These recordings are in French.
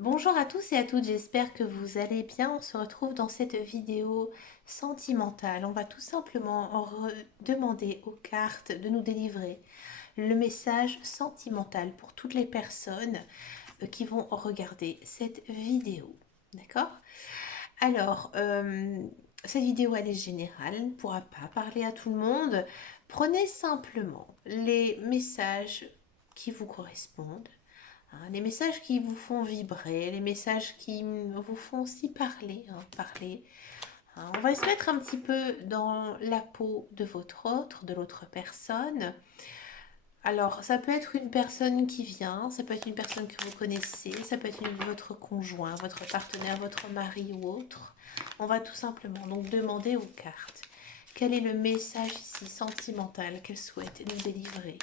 Bonjour à tous et à toutes, j'espère que vous allez bien. On se retrouve dans cette vidéo sentimentale. On va tout simplement demander aux cartes de nous délivrer le message sentimental pour toutes les personnes qui vont regarder cette vidéo. D'accord? Alors, cette vidéo elle est générale, elle ne pourra pas parler à tout le monde. Prenez simplement les messages qui vous correspondent. Les messages qui vous font vibrer, les messages qui vous font aussi parler, parler. On va se mettre un petit peu dans la peau de l'autre personne. Alors, ça peut être une personne qui vient, ça peut être une personne que vous connaissez, ça peut être votre conjoint, votre partenaire, votre mari ou autre. On va tout simplement donc demander aux cartes quel est le message ici sentimental qu'elles souhaitent nous délivrer.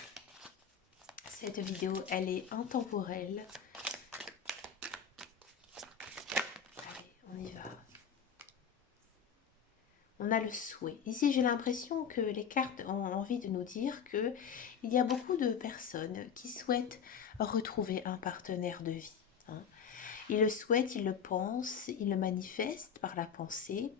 Cette vidéo, elle est intemporelle. Allez, on y va. On a le souhait. Ici, j'ai l'impression que les cartes ont envie de nous dire que il y a beaucoup de personnes qui souhaitent retrouver un partenaire de vie. Ils le souhaitent, ils le pensent, ils le manifestent par la pensée.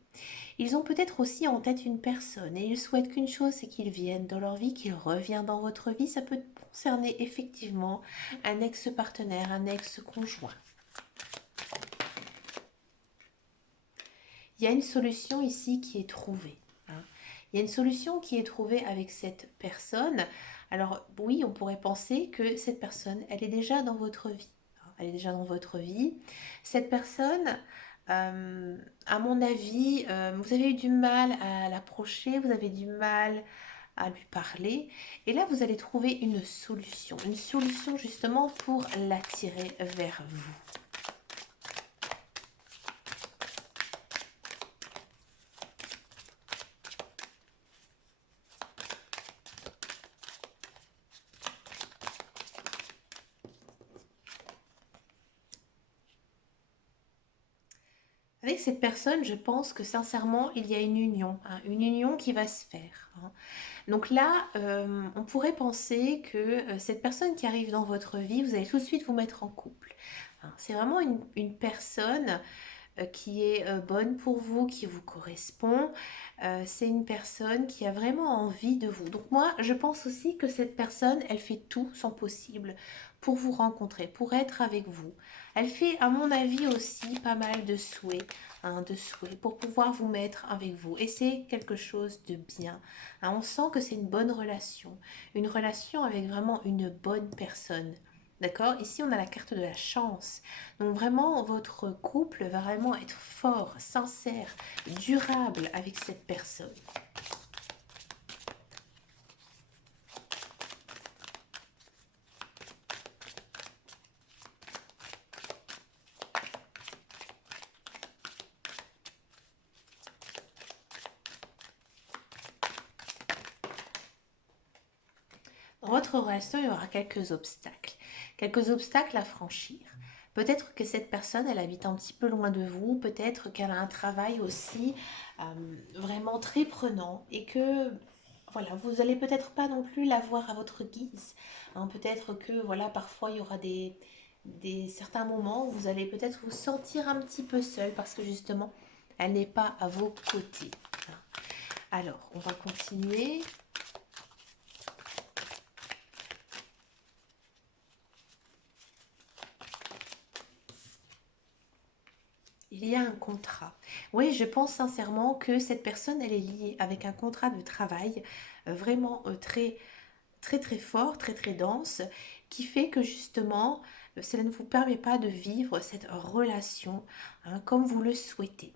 Ils ont peut-être aussi en tête une personne et ils souhaitent qu'une chose, c'est qu'il vienne dans leur vie, qu'il revienne dans votre vie. Ça peut concerner effectivement un ex-partenaire, un ex-conjoint. Il y a une solution ici qui est trouvée. Il y a une solution qui est trouvée avec cette personne. Alors oui, on pourrait penser que cette personne, elle est déjà dans votre vie. Elle est déjà dans votre vie. Cette personne, à mon avis, vous avez eu du mal à l'approcher, vous avez du mal à lui parler. Et là, vous allez trouver une solution justement pour l'attirer vers vous. Avec cette personne, je pense que sincèrement, il y a une union qui va se faire. Donc là, on pourrait penser que cette personne qui arrive dans votre vie, vous allez tout de suite vous mettre en couple. C'est vraiment une personne qui est bonne pour vous, qui vous correspond. C'est une personne qui a vraiment envie de vous. Donc moi, je pense aussi que cette personne, elle fait tout son possible pour vous rencontrer, pour être avec vous. Elle fait, à mon avis aussi, pas mal de souhaits pour pouvoir vous mettre avec vous. Et c'est quelque chose de bien. On sent que c'est une relation avec vraiment une bonne personne. D'accord? Ici, on a la carte de la chance. Donc vraiment, votre couple va vraiment être fort, sincère, durable avec cette personne. Dans votre relation, il y aura quelques obstacles. Quelques obstacles à franchir. Peut-être que cette personne, elle habite un petit peu loin de vous. Peut-être qu'elle a un travail aussi vraiment très prenant et que voilà, vous n'allez peut-être pas non plus la voir à votre guise. Peut-être que voilà, parfois il y aura des certains moments où vous allez peut-être vous sentir un petit peu seul parce que justement, elle n'est pas à vos côtés. Alors, on va continuer. Il y a un contrat. Oui, je pense sincèrement que cette personne, elle est liée avec un contrat de travail vraiment très, très, très fort, très, très dense, qui fait que justement, cela ne vous permet pas de vivre cette relation comme vous le souhaitez.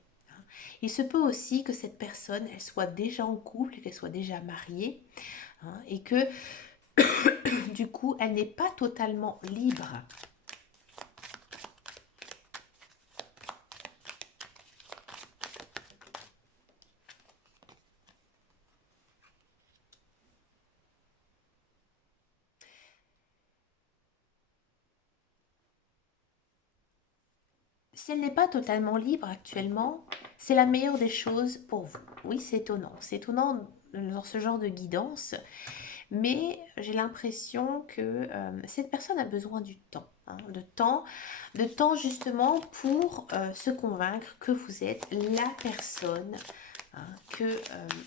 Il se peut aussi que cette personne, elle soit déjà en couple, qu'elle soit déjà mariée, et que du coup, elle n'est pas totalement libre. Si elle n'est pas totalement libre actuellement, c'est la meilleure des choses pour vous. Oui, c'est étonnant. C'est étonnant dans ce genre de guidance. mais j'ai l'impression que cette personne a besoin du temps, hein, de temps justement pour se convaincre que vous êtes la personne, hein, que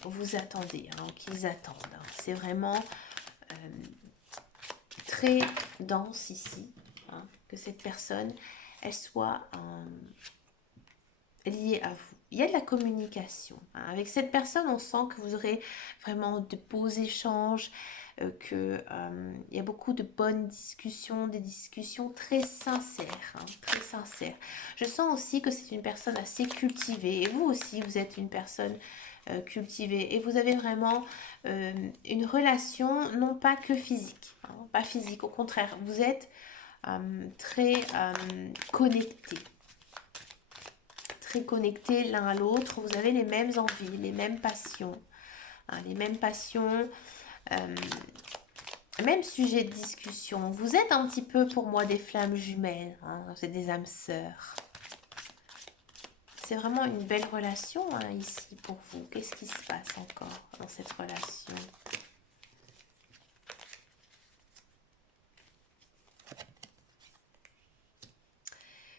vous attendez, hein, qu'ils attendent. Hein. C'est vraiment très dense ici, hein, que cette personne, elle soit liée à vous. Il y a de la communication. Hein. Avec cette personne, on sent que vous aurez vraiment de beaux échanges, il y a beaucoup de bonnes discussions, des discussions très sincères, hein, très sincères. Je sens aussi que c'est une personne assez cultivée, et vous aussi, vous êtes une personne cultivée, et vous avez vraiment une relation, non pas que physique, hein, pas physique, au contraire, vous êtes très connectés, très connectés l'un à l'autre, vous avez les mêmes envies, les mêmes passions, hein, les mêmes passions, euh, même sujet de discussion. Vous êtes un petit peu pour moi des flammes jumelles, hein, vous êtes des âmes sœurs. C'est vraiment une belle relation hein, ici pour vous. Qu'est-ce qui se passe encore dans cette relation ?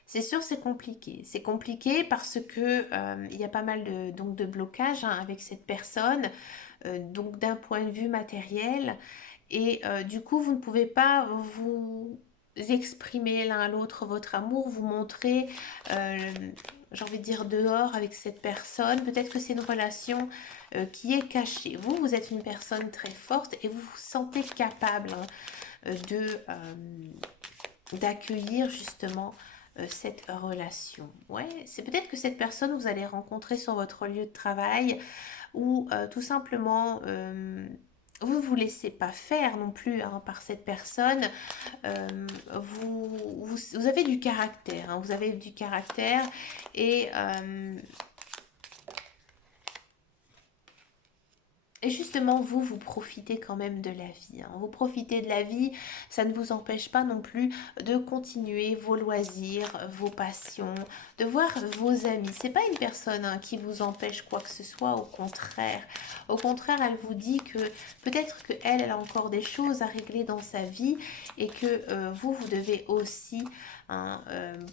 C'est sûr, c'est compliqué. C'est compliqué parce que il y a pas mal de blocages hein, avec cette personne, donc d'un point de vue matériel. Et du coup, vous ne pouvez pas vous exprimer l'un à l'autre votre amour, vous montrer, euh, j'ai envie de dire, dehors avec cette personne. Peut-être que c'est une relation qui est cachée. Vous, vous êtes une personne très forte et vous vous sentez capable hein, d'accueillir justement cette relation. Ouais, c'est peut-être que cette personne vous allez rencontrer sur votre lieu de travail ou tout simplement vous vous laissez pas faire non plus hein, par cette personne. Vous avez du caractère, hein, vous avez du caractère et justement, vous profitez quand même de la vie. Hein. Vous profitez de la vie, ça ne vous empêche pas non plus de continuer vos loisirs, vos passions, de voir vos amis. C'est pas une personne hein, qui vous empêche quoi que ce soit, au contraire. Au contraire, elle vous dit que peut-être que elle a encore des choses à régler dans sa vie et que vous devez aussi hein,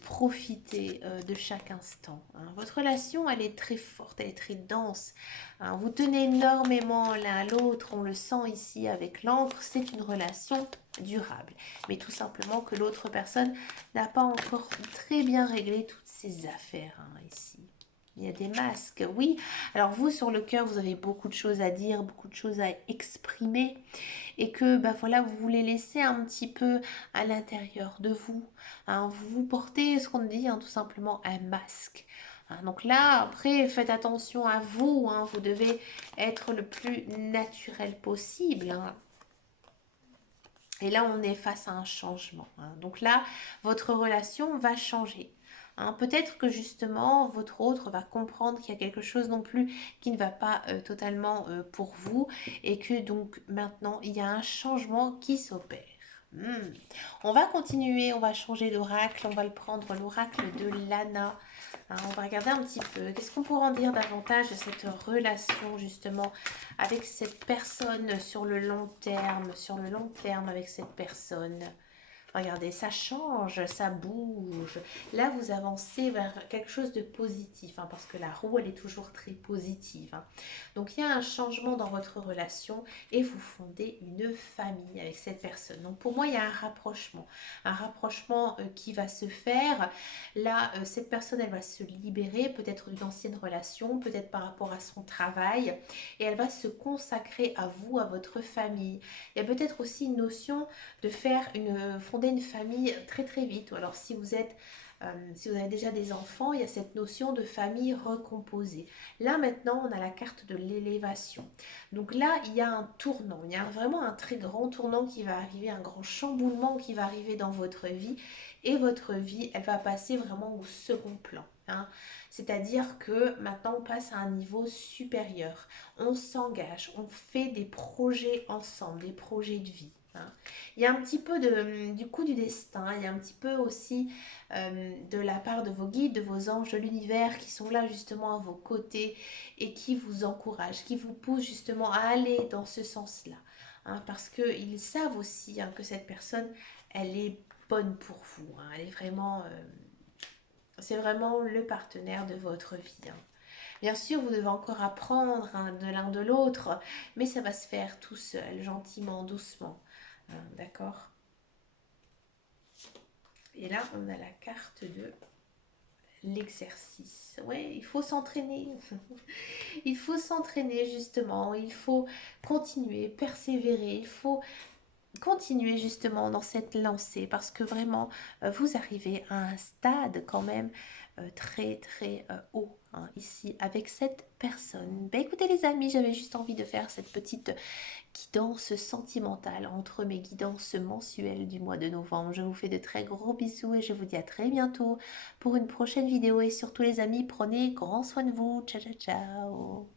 profiter de chaque instant. Hein. Votre relation, elle est très forte, elle est très dense. Hein, vous tenez énormément l'un à l'autre, on le sent ici avec l'encre, c'est une relation durable. Mais tout simplement que l'autre personne n'a pas encore très bien réglé toutes ses affaires hein, ici. Il y a des masques, oui. Alors vous, sur le cœur, vous avez beaucoup de choses à dire, beaucoup de choses à exprimer. Et que, bah voilà, vous voulez laisser un petit peu à l'intérieur de vous. Hein, vous portez ce qu'on dit, hein, tout simplement, un masque. Hein, donc là, après, faites attention à vous. Hein, vous devez être le plus naturel possible. Hein. Et là, on est face à un changement. Hein. Donc là, votre relation va changer. Hein, peut-être que justement, votre autre va comprendre qu'il y a quelque chose non plus qui ne va pas totalement pour vous et que donc maintenant, il y a un changement qui s'opère. Hmm. On va continuer, on va changer d'oracle, on va le prendre, l'oracle de Lana. Hein, on va regarder un petit peu, qu'est-ce qu'on pourrait en dire davantage de cette relation justement avec cette personne sur le long terme avec cette personne. Regardez, ça change, ça bouge. Là, vous avancez vers quelque chose de positif, hein, parce que la roue, elle est toujours très positive. Hein. Donc, il y a un changement dans votre relation et vous fondez une famille avec cette personne. Donc, pour moi, il y a un rapprochement qui va se faire. Là, cette personne, elle va se libérer, peut-être d'une ancienne relation, peut-être par rapport à son travail, et elle va se consacrer à vous, à votre famille. Il y a peut-être aussi une notion de fonder une famille très très vite. Ou alors si vous avez déjà des enfants, il y a cette notion de famille recomposée. Là maintenant, on a la carte de l'élévation. Donc là, il y a un tournant, il y a vraiment un très grand tournant qui va arriver, un grand chamboulement qui va arriver dans votre vie. Et votre vie, elle va passer vraiment au second plan. Hein. C'est-à-dire que maintenant, on passe à un niveau supérieur. On s'engage, on fait des projets ensemble, des projets de vie. Hein. Il y a un petit peu du coup du destin, il y a un petit peu aussi de la part de vos guides, de vos anges de l'univers qui sont là justement à vos côtés et qui vous encouragent, qui vous poussent justement à aller dans ce sens-là. hein, parce qu'ils savent aussi, hein, que cette personne, elle est bonne pour vous, hein, elle est vraiment, c'est vraiment le partenaire de votre vie, hein. Bien sûr, vous devez encore apprendre, hein, de l'un de l'autre, mais ça va se faire tout seul, gentiment, doucement, hein, d'accord? Et là, on a la carte de l'exercice. Ouais, il faut s'entraîner. Il faut s'entraîner justement. Il faut continuer, persévérer. Il faut continuer justement dans cette lancée parce que vraiment, vous arrivez à un stade quand même très très haut, hein, ici avec cette personne. Ben écoutez les amis, j'avais juste envie de faire cette petite guidance sentimentale entre mes guidances mensuelles du mois de novembre. Je vous fais de très gros bisous et je vous dis à très bientôt pour une prochaine vidéo. Et surtout les amis, prenez grand soin de vous. Ciao ciao ciao.